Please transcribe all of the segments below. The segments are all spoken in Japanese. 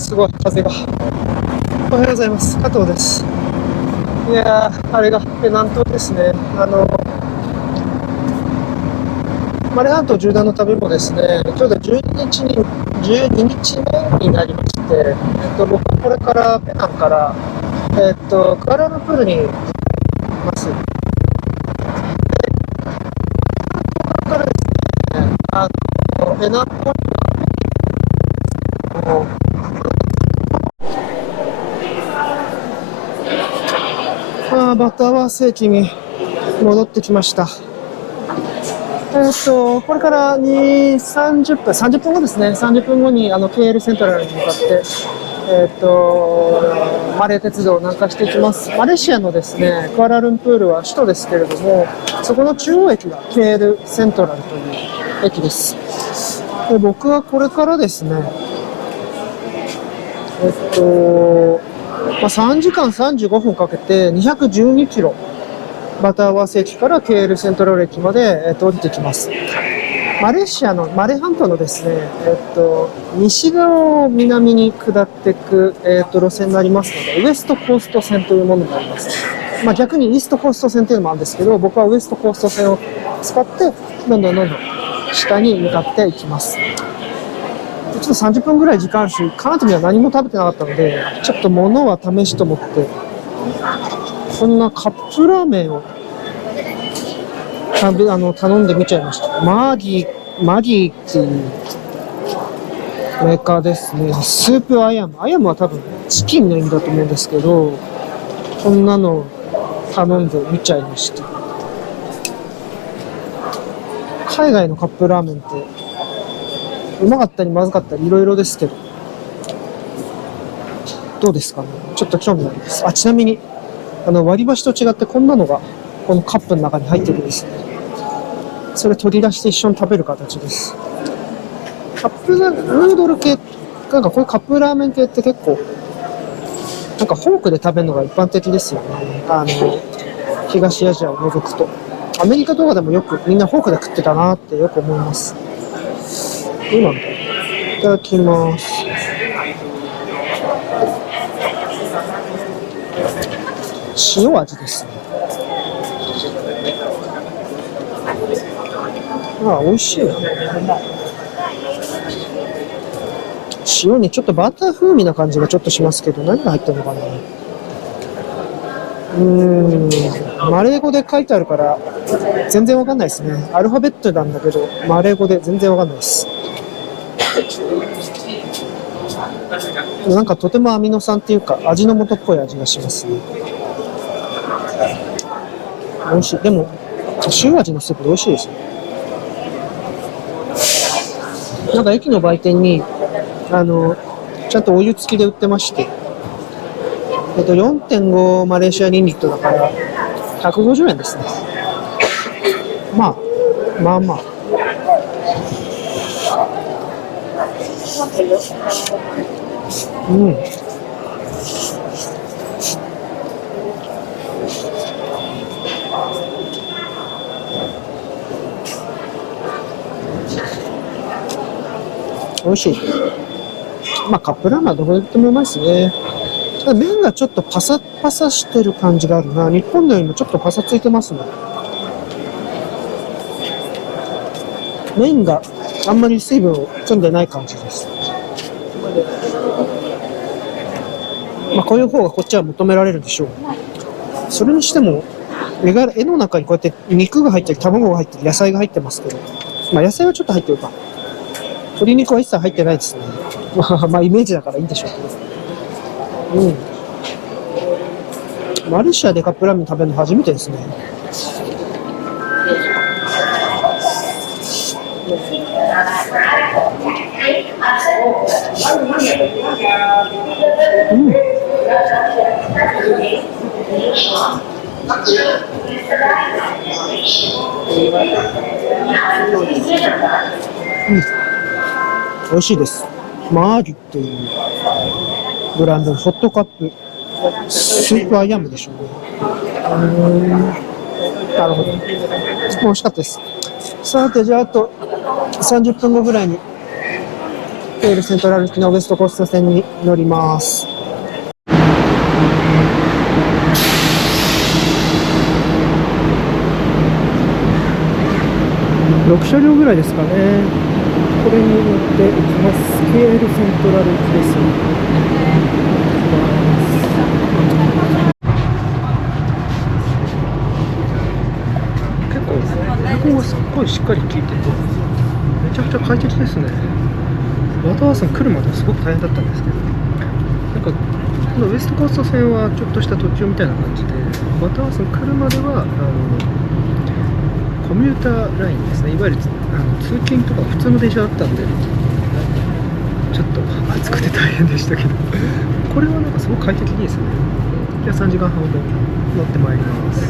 すごい風が。おはようございます。加藤です。いやー、あれがペナントですね。マレー半島縦断の旅もですね、今日で12日目になりまして、僕はこれからペナンから、クアラルンプールに行きます。これからですね、ペナン島のバターワース駅に戻ってきました。これから30分後ですね、30分後にKL セントラルに向かって、マレー鉄道を南下していきます。マレーシアのですね、クアラルンプールは首都ですけれども、そこの中央駅が KL セントラルという駅です。で、僕はこれからですね、3時間35分かけて212キロ、バターワース駅から KL セントラル駅まで、降りてきます。マレーシアのマレー半島のですね、西側を南に下っていく、路線になりますので、ウエストコースト線というものになります。逆にイーストコースト線というのもあるんですけど、僕はウエストコースト線を使ってどんどん下に向かっていきます。ちょっと30分ぐらい時間あるし、カナトには何も食べてなかったので、ちょっと物は試しと思って、こんなカップラーメンを頼んでみちゃいました。マギーっていうメーカーですね。スープアヤムは多分チキンの意味だと思うんですけど、こんなの頼んでみちゃいました。海外のカップラーメンってうまかったりまずかったりいろいろですけど、どうですかね。ちょっと興味あります。ちなみに割り箸と違ってこんなのがこのカップの中に入ってるんですね。それ取り出して一緒に食べる形です。カップヌードル系、なんかこういうカップラーメン系って結構なんかフォークで食べるのが一般的ですよね。東アジアを除くと。アメリカとかでもよくみんなフォークで食ってたなってよく思います。いただきます。塩味ですね。美味しいな。塩にちょっとバター風味な感じがちょっとしますけど、何が入ってるのかな。マレー語で書いてあるから全然わかんないですね。アルファベットなんだけどマレー語で全然わかんないです。なんかとてもアミノ酸っていうか味の素っぽい味がしますね。美味しい。でも塩味のスープで美味しいですね。なんか駅の売店にちゃんとお湯付きで売ってまして、4.5 マレーシアリンリットだから150円ですね。まあ。美味しい。カップラーメンはどこで売ってもうまいですね。麺がちょっとパサパサしてる感じがあるな。日本のよりもちょっとパサついてますね。麺があんまり水分を含んでない感じです。こういう方がこっちは求められるでしょう。それにしても絵の中にこうやって肉が入ったり卵が入ったり野菜が入ってますけど、野菜はちょっと入ってるか。鶏肉は一切入ってないですね。イメージだからいいんでしょうけど。マレーシアでカップラーメン食べるの初めてですね。美味しいです。マーリっていうブランドのホットカップスープアイアムでしょうね。なるほど。美味しかったです。さて、じゃああと30分後ぐらいにケールセントラル行きのウエストコースト線に乗ります。6車両ぐらいですかね。これに乗って行きます。ケールセントラル行きです。結構英語がすっごいしっかり聞いてて、めちゃくちゃ快適ですね。ワタワさん来るまではすごく大変だったんですけど、なんかこのウエストコースト線はちょっとした途中みたいな感じで、ワタワさん来るまではコミューターラインですね。いわゆる通勤とか普通の電車だったんで、ちょっと暑くて大変でしたけどこれはなんかすごく快適ですね。じゃあ3時間半ほど乗ってまいります。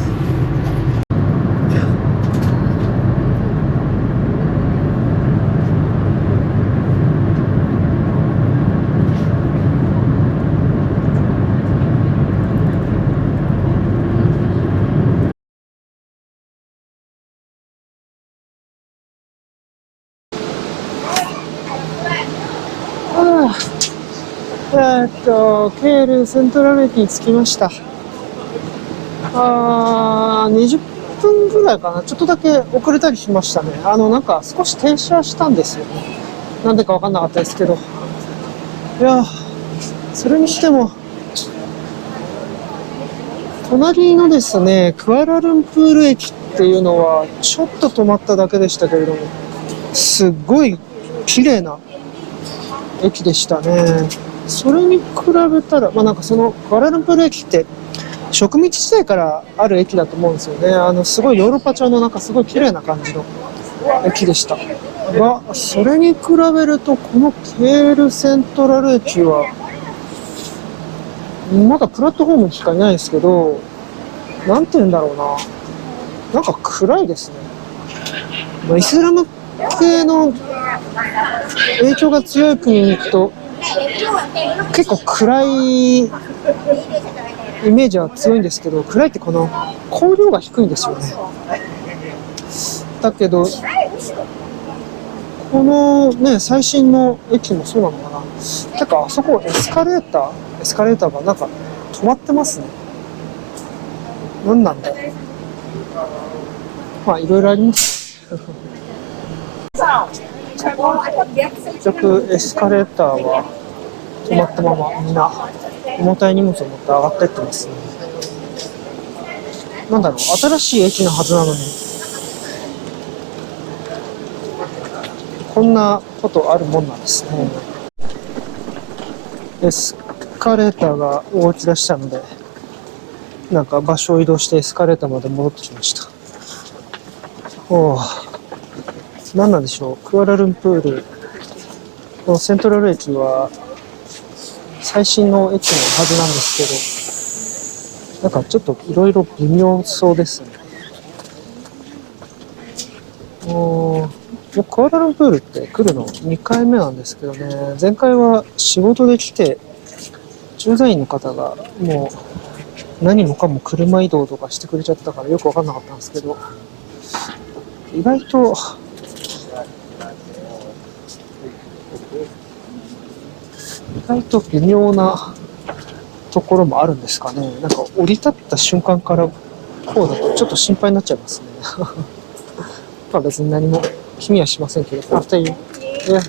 ケールセントラル駅に着きました。20分ぐらいかな。ちょっとだけ遅れたりしましたね。なんか少し停車したんですよね。なんでかわかんなかったですけど。いや、それにしても、隣のですね、クアラルンプール駅っていうのは、ちょっと止まっただけでしたけれども、すっごい綺麗な駅でしたね。それに比べたら、なんかそのクアラルンプール駅って植民地時代からある駅だと思うんですよね。すごいヨーロッパ調のなんかすごい綺麗な感じの駅でした。が、それに比べるとこのケールセントラル駅は、まだプラットフォームしかいないですけど、なんて言うんだろうな。なんか暗いですね。イスラム系の影響が強い国に行くと、結構暗いイメージは強いんですけど、暗いってこの光量が低いんですよね。だけど、このね、最新の駅もそうなのかな。てか、あそこエスカレーターがなんか止まってますね。なんなんだろう。いろいろあります。結局エスカレーターは止まったままみんな重たい荷物を持って上がってってますね。なんだろう、新しい駅のはずなのに、こんなことあるもんなんですね。エスカレーターが動き出したので、なんか場所を移動してエスカレーターまで戻ってきました。何なんでしょう。クアラルンプールのセントラル駅は最新の駅のはずなんですけど、なんかちょっといろいろ微妙そうですね。クアラルンプールって来るの2回目なんですけどね、前回は仕事で来て、駐在員の方がもう何もかも車移動とかしてくれちゃったからよくわかんなかったんですけど、意外と微妙なところもあるんですかね。なんか降り立った瞬間からこうだとちょっと心配になっちゃいますね。別に何も気にはしませんけど、after you. Yeah.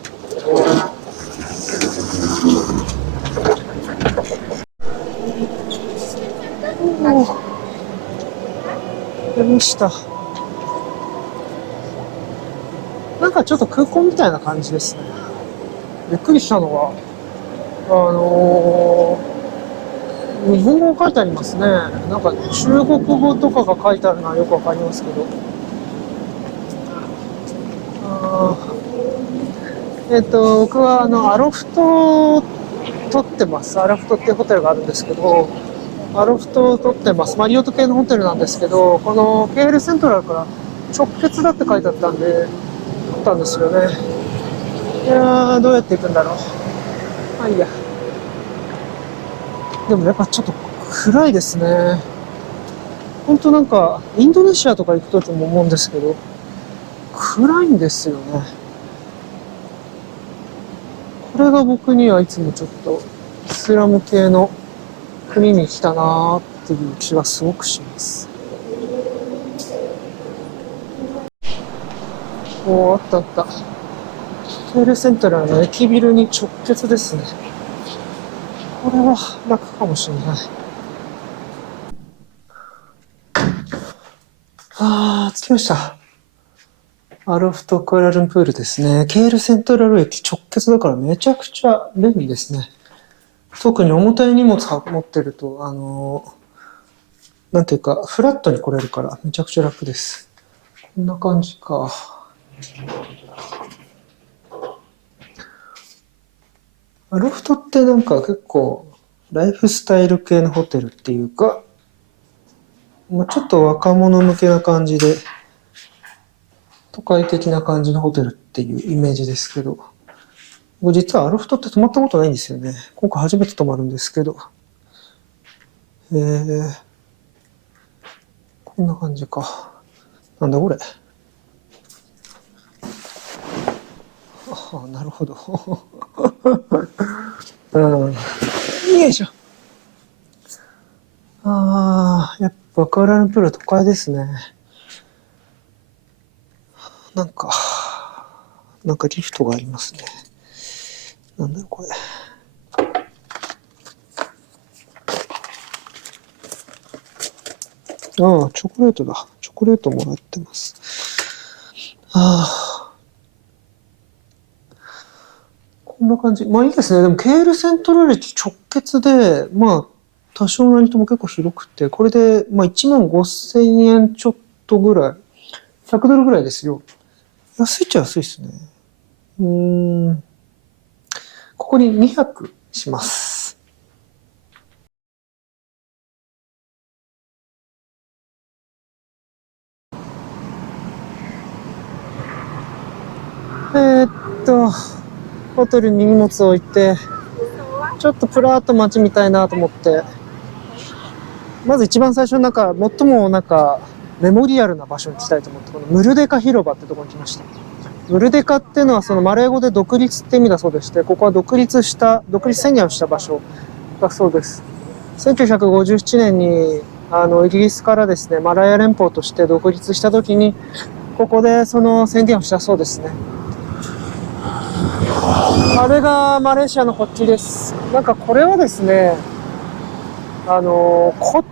出ました。なんかちょっと空港みたいな感じですね。びっくりしたのは、日本語書いてありますね。なんか中国語とかが書いてあるのはよくわかりますけど。僕はアロフトを取ってます。アロフトっていうホテルがあるんですけど、アロフトを取ってます。マリオット系のホテルなんですけど、このケールセントラルから直結だって書いてあったんで、取ったんですよね。いやー、どうやって行くんだろう。いいや。でもやっぱちょっと暗いですね。ほんとなんか、インドネシアとか行くときも思うんですけど、暗いんですよね。こが僕にはいつもちょっとイスラム系の国に来たなーっていう気がすごくします。おー、あったあった。ケールセントラルの駅ビルに直結ですね。これは楽かもしれない。着きました。アロフトクアラルンプールですね。ケールセントラル駅直結だからめちゃくちゃ便利ですね。特に重たい荷物持ってると、なんていうか、フラットに来れるからめちゃくちゃ楽です。こんな感じか。ロフトってなんか結構ライフスタイル系のホテルっていうか、ちょっと若者向けな感じで、都会的な感じのホテルっていうイメージですけど、僕実はアロフトって泊まったことないんですよね。今回初めて泊まるんですけど。こんな感じか。なんだこれ。なるほど。うん。よいしょ。やっぱクアラルンプール都会ですね。なんかリフトがありますね。なんだろうこれ。チョコレートだ。チョコレートもらってます。こんな感じ。まあいいですね。でもケールセントラル駅直結で、多少なりとも結構広くて、これで、15,000円ちょっとぐらい。100ドルぐらいですよ。安いっちゃ安いですね。ここに2泊します。ホテルに荷物を置いて、ちょっとプラーっと街見たいなと思って、まず一番最初最もメモリアルな場所に行きたいと思って、このムルデカ広場ってところに来ました。ムルデカっていうのはそのマレー語で独立って意味だそうでして、ここは独立宣言をした場所だそうです。1957年にイギリスからですね、マラヤ連邦として独立した時に、ここでその宣言をしたそうですね。あれがマレーシアの国旗です。これはですね、国旗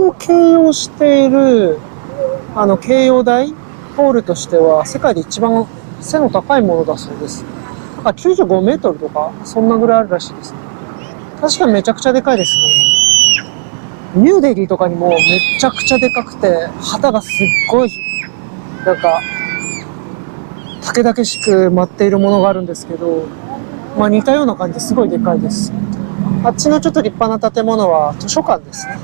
を形容している掲揚台ホールとしては世界で一番背の高いものだそうです。95メートルとかそんなぐらいあるらしいです。確かにめちゃくちゃでかいですね。ニューデリーとかにもめちゃくちゃでかくて、旗がすっごい竹々しく舞っているものがあるんですけど、似たような感じですごいでかいです。あっちのちょっと立派な建物は図書館ですね。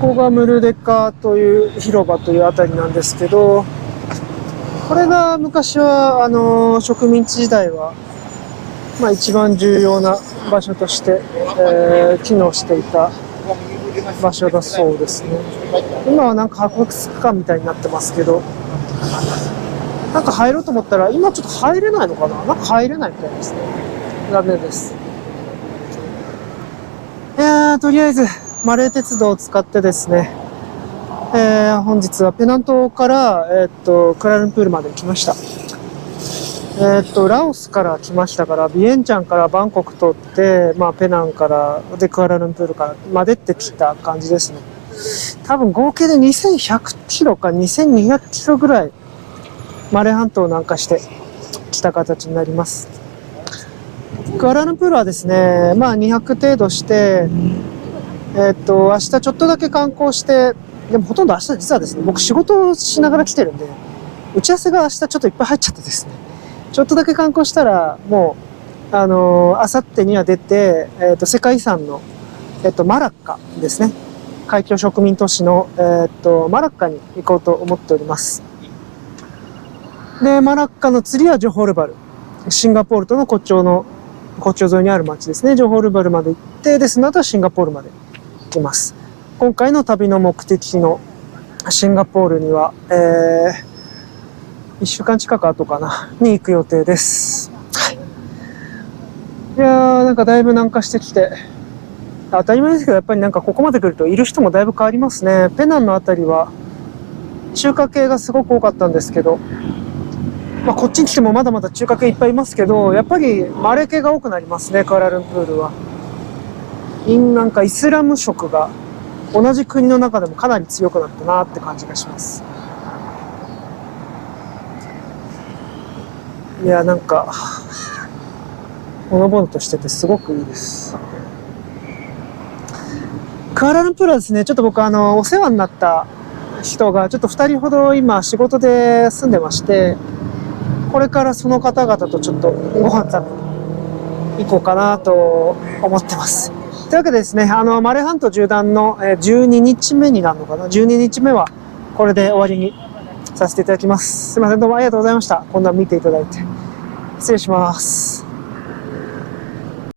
ここがムルデカという広場というあたりなんですけど、これが昔は植民地時代は、一番重要な場所として、機能していた場所だそうですね。今は博物館みたいになってますけど、入ろうと思ったら今ちょっと入れないのかな、入れないみたいですね。残念です。とりあえずマレー鉄道を使ってですね、本日はペナン島から、クアラルンプールまで来ました。ラオスから来ましたから、ビエンチャンからバンコク取って、ペナンからでクアラルンプールからまでってきた感じですね。多分合計で2100キロか2200キロぐらいマレー半島を南下してきた形になります。クアラルンプールはですね、200程度して、明日ちょっとだけ観光して、でもほとんど明日実はですね、僕仕事をしながら来てるんで、打ち合わせが明日ちょっといっぱい入っちゃってですね、ちょっとだけ観光したら、もう、明後日には出て、世界遺産の、マラッカですね。海峡植民都市の、マラッカに行こうと思っております。で、マラッカの次はジョホールバル。シンガポールとの国境沿いにある町ですね。ジョホールバルまで行って、で、その後はシンガポールまで行きます。今回の旅の目的のシンガポールには、1週間近く後かな、に行く予定です。はい。いやー、なんかだいぶ南下してきて、当たり前ですけど、やっぱりなんかここまで来るといる人もだいぶ変わりますね。ペナンのあたりは中華系がすごく多かったんですけど、まあ、こっちに来てもまだまだ中華系いっぱいいますけど、やっぱりマレー系が多くなりますね、クアラルンプールは。なんかイスラム色が同じ国の中でもかなり強くなったなって感じがします。いや、なんかほのぼのとしててすごくいいです。クアラルンプールはですね、ちょっと僕お世話になった人がちょっと2人ほど今仕事で住んでまして、これからその方々とちょっとご飯食べに行こうかなと思ってます。というわけでですね、マレー半島縦断の12日目になるのかな、12日目はこれで終わりにさせていただきます。すいません、どうもありがとうございました。こんな見ていただいて。失礼します。